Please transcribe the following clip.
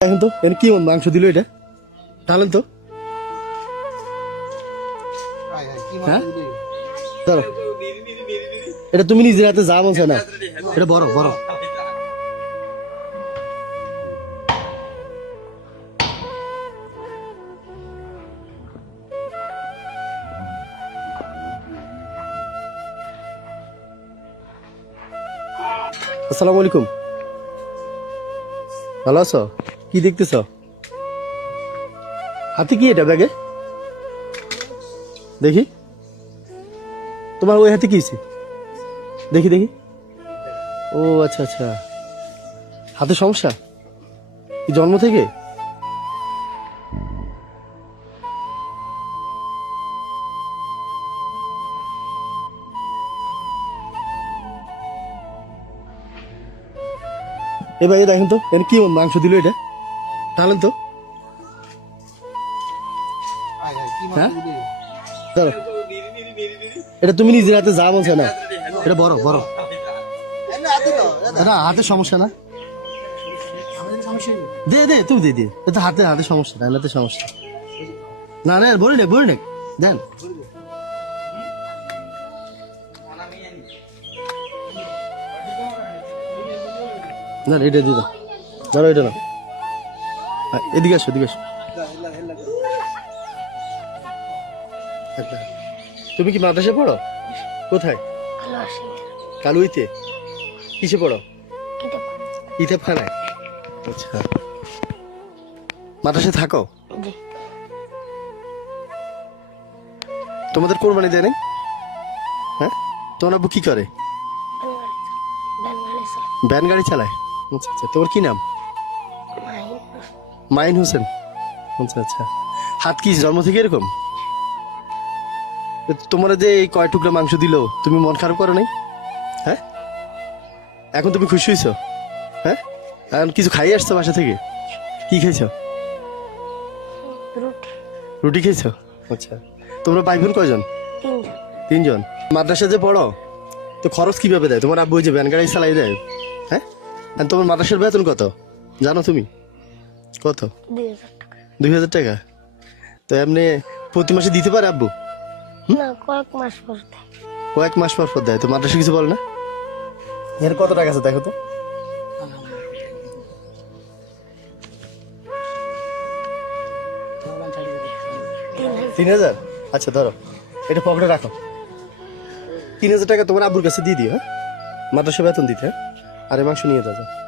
এখন তো এর কি মাংস দিল এটা ঢালেন তো হ্যাঁ ধরো এটা তুমি নিজের হাতে যা বলছো না এটা বড় বড় আসসালামু আলাইকুম ভালো আছো কি দেখতেছ হাতে কি এটা ব্যাগে দেখি তোমার ওই হাতে কি হয়েছে দেখি দেখি ও আচ্ছা আচ্ছা হাতে সমস্যা কি জন্ম থেকে এ ভাই দেখেন তো এর কি মাংস দিল এটা ঢালেন তো হ্যাঁ ধরো এটা তুমি নিজের হাতে যা বলছো না এটা বড় বড় না হাতে সমস্যা না দে দে তুমি দে এটা হাতে হাতে সমস্যা না হাতে সমস্যা না না বলি না দেন না এটা দিয়ে দাও ধরো এটা না এদিকে আসো তুমি কি মাদ্রাসায় পড়ো কোথায় কালুইতে কিসে পড়ো ইতাবখানায় আচ্ছা মাদ্রাসায় থাকো তোমাদের কোরবানি দেয় নাই হ্যাঁ তোমার আব্বু কি করে ভ্যান গাড়ি চালায় আচ্ছা আচ্ছা তোমার কি নাম মাইন হোসেন আচ্ছা আচ্ছা হাত কি জন্ম থেকে এরকম তোমার যে এই কয় টুকরা মাংস দিল তুমি মন খারাপ করো নাই হ্যাঁ এখন তুমি খুশি হয়েছো হ্যাঁ এখন কিছু খাই আসছো বাসা থেকে কি খাইছো রুটি খাইছো আচ্ছা তোমরা ভাই বোন কয়জন তিনজন মাদ্রাসা যে পড়ো তো খরচ কিভাবে দেয় তোমার আব্বু যে ভ্যান গাড়ি চালাই দেয় হ্যাঁ আর তোমার মাদ্রাসার বেতন কত জানো তুমি কত 2000 টাকা তো এমনি প্রতি মাসে দিতে পারে আব্বু কয়েক মাস পর দেয় তো মাদ্রাসা কিছু বল না এর কত টাকা আছে দেখো তো তিন হাজার আচ্ছা ধরো এটা পকেটে রাখো 3000 টাকা তোমার আব্বুর কাছে দিয়ে দিও হ্যাঁ মাদ্রাসা বেতন দিতে হ্যাঁ আরে মাংস নিয়ে যাও